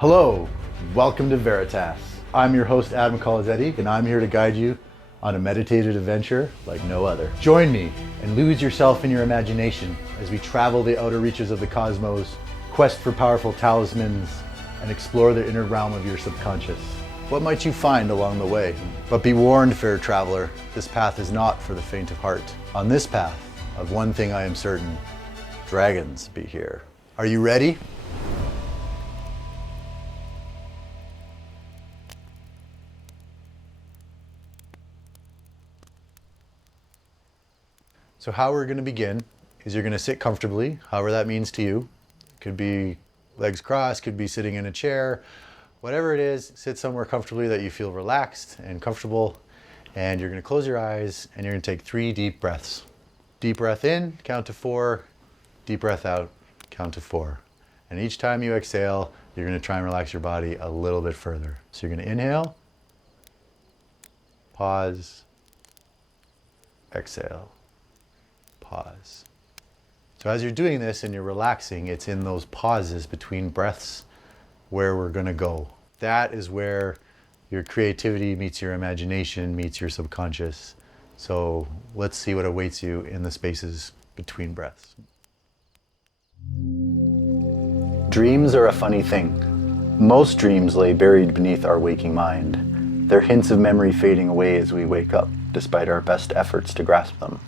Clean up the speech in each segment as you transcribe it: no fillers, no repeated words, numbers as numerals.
Hello, welcome to Veritas. I'm your host, Adam Colazetti, and I'm here to guide you on a meditative adventure like no other. Join me and lose yourself in your imagination as we travel the outer reaches of the cosmos, quest for powerful talismans, and explore the inner realm of your subconscious. What might you find along the way? But be warned, fair traveler, this path is not for the faint of heart. On this path, of one thing I am certain, dragons be here. Are you ready? So how we're going to begin is you're going to sit comfortably, however that means to you. Could be legs crossed, could be sitting in a chair, whatever it is, sit somewhere comfortably that you feel relaxed and comfortable. And you're going to close your eyes and you're going to take 3 deep breaths. Deep breath in, count to 4. Deep breath out, count to 4. And each time you exhale, you're going to try and relax your body a little bit further. So you're going to inhale, pause, exhale. Pause. So as you're doing this and you're relaxing, it's in those pauses between breaths where we're going to go. That is where your creativity meets your imagination, meets your subconscious. So let's see what awaits you in the spaces between breaths. Dreams are a funny thing. Most dreams lay buried beneath our waking mind. They're hints of memory fading away as we wake up, despite our best efforts to grasp them.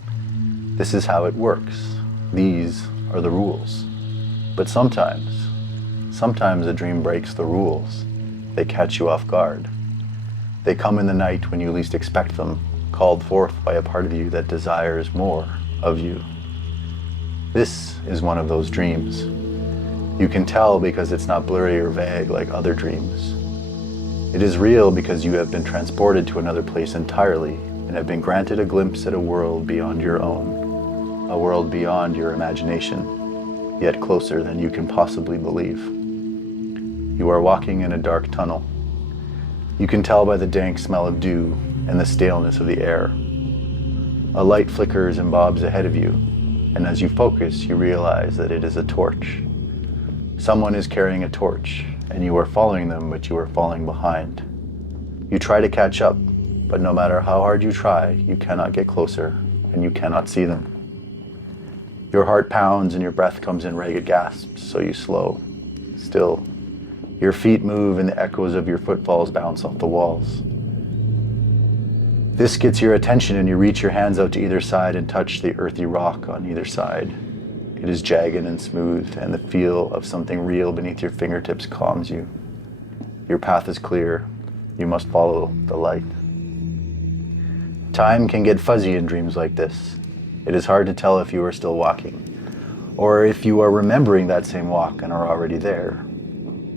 This is how it works. These are the rules. But sometimes a dream breaks the rules. They catch you off guard. They come in the night when you least expect them, called forth by a part of you that desires more of you. This is one of those dreams. You can tell because it's not blurry or vague like other dreams. It is real because you have been transported to another place entirely and have been granted a glimpse at a world beyond your own. A world beyond your imagination, yet closer than you can possibly believe. You are walking in a dark tunnel. You can tell by the dank smell of dew and the staleness of the air. A light flickers and bobs ahead of you, and as you focus, you realize that it is a torch. Someone is carrying a torch, and you are following them, but you are falling behind. You try to catch up, but no matter how hard you try, you cannot get closer, and you cannot see them. Your heart pounds and your breath comes in ragged gasps, so you slow. Still, your feet move and the echoes of your footfalls bounce off the walls. This gets your attention and you reach your hands out to either side and touch the earthy rock on either side. It is jagged and smooth, and the feel of something real beneath your fingertips calms you. Your path is clear. You must follow the light. Time can get fuzzy in dreams like this. It is hard to tell if you are still walking, or if you are remembering that same walk and are already there.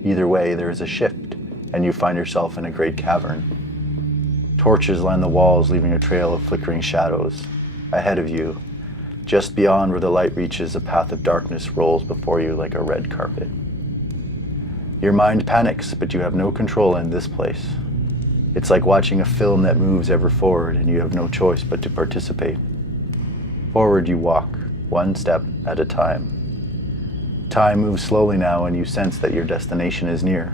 Either way, there is a shift, and you find yourself in a great cavern. Torches line the walls, leaving a trail of flickering shadows. Ahead of you, just beyond where the light reaches, a path of darkness rolls before you like a red carpet. Your mind panics, but you have no control in this place. It's like watching a film that moves ever forward, and you have no choice but to participate. Forward you walk, one step at a time. Time moves slowly now, and you sense that your destination is near.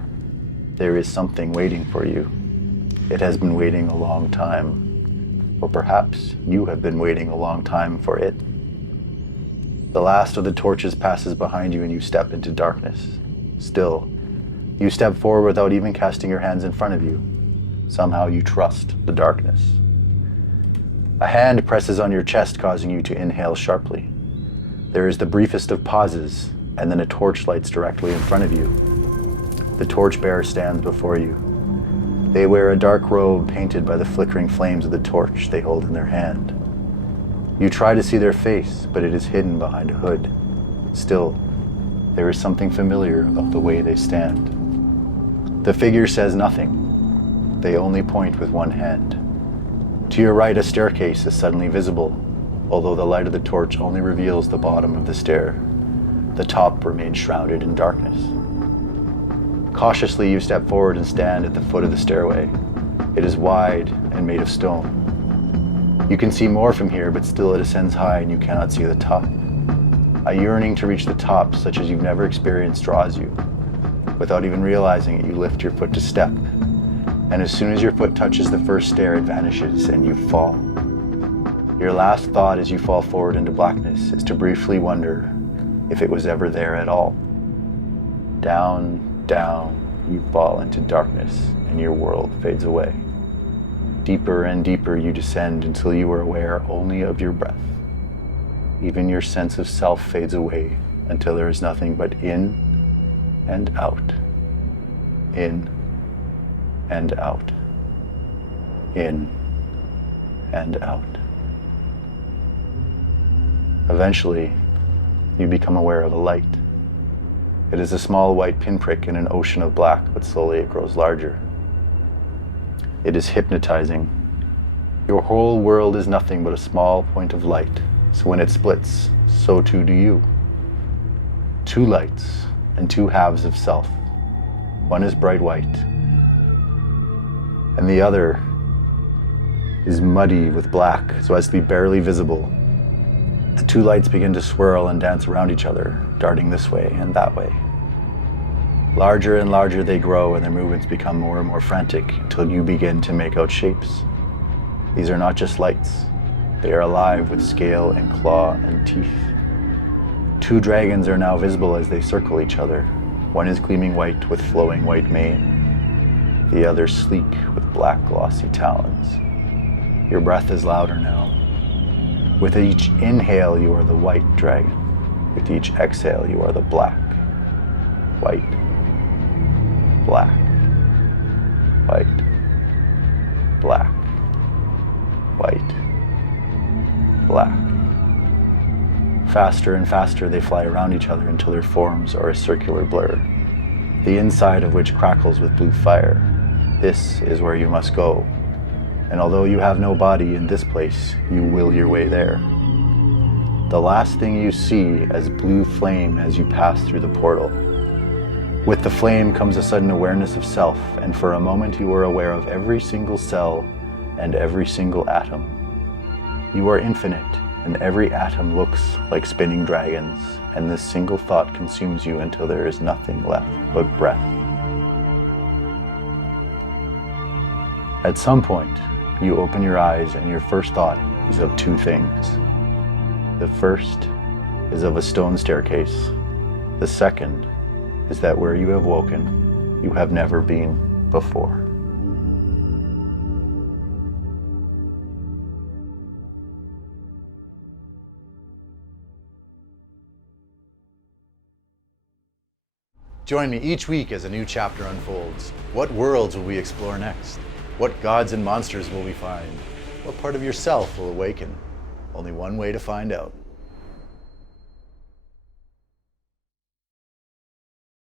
There is something waiting for you. It has been waiting a long time. Or perhaps you have been waiting a long time for it. The last of the torches passes behind you and you step into darkness. Still, you step forward without even casting your hands in front of you. Somehow you trust the darkness. A hand presses on your chest, causing you to inhale sharply. There is the briefest of pauses, and then a torch lights directly in front of you. The torchbearer stands before you. They wear a dark robe painted by the flickering flames of the torch they hold in their hand. You try to see their face, but it is hidden behind a hood. Still, there is something familiar about the way they stand. The figure says nothing. They only point with one hand. To your right, a staircase is suddenly visible, although the light of the torch only reveals the bottom of the stair. The top remains shrouded in darkness. Cautiously, you step forward and stand at the foot of the stairway. It is wide and made of stone. You can see more from here, but still it ascends high and you cannot see the top. A yearning to reach the top, such as you've never experienced, draws you. Without even realizing it, you lift your foot to step. And as soon as your foot touches the first stair, it vanishes and you fall. Your last thought as you fall forward into blackness is to briefly wonder if it was ever there at all. Down, down, you fall into darkness and your world fades away. Deeper and deeper you descend until you are aware only of your breath. Even your sense of self fades away until there is nothing but in and out, in and out, in and out. Eventually, you become aware of a light. It is a small white pinprick in an ocean of black, but slowly it grows larger. It is hypnotizing. Your whole world is nothing but a small point of light, so when it splits, so too do you. Two lights and two halves of self. One is bright white, and the other is muddy with black, so as to be barely visible. The two lights begin to swirl and dance around each other, darting this way and that way. Larger and larger they grow, and their movements become more and more frantic until you begin to make out shapes. These are not just lights. They are alive with scale and claw and teeth. Two dragons are now visible as they circle each other. One is gleaming white with flowing white mane. The other sleek with black glossy talons. Your breath is louder now. With each inhale, you are the white dragon. With each exhale, you are the black. White. Black. White. Black. White. Black. Faster and faster they fly around each other until their forms are a circular blur, the inside of which crackles with blue fire. This is where you must go. And although you have no body in this place, you will your way there. The last thing you see is blue flame as you pass through the portal. With the flame comes a sudden awareness of self, and for a moment you are aware of every single cell and every single atom. You are infinite, and every atom looks like spinning dragons, and this single thought consumes you until there is nothing left but breath. At some point, you open your eyes and your first thought is of two things. The first is of a stone staircase. The second is that where you have woken, you have never been before. Join me each week as a new chapter unfolds. What worlds will we explore next? What gods and monsters will we find? What part of yourself will awaken? Only one way to find out.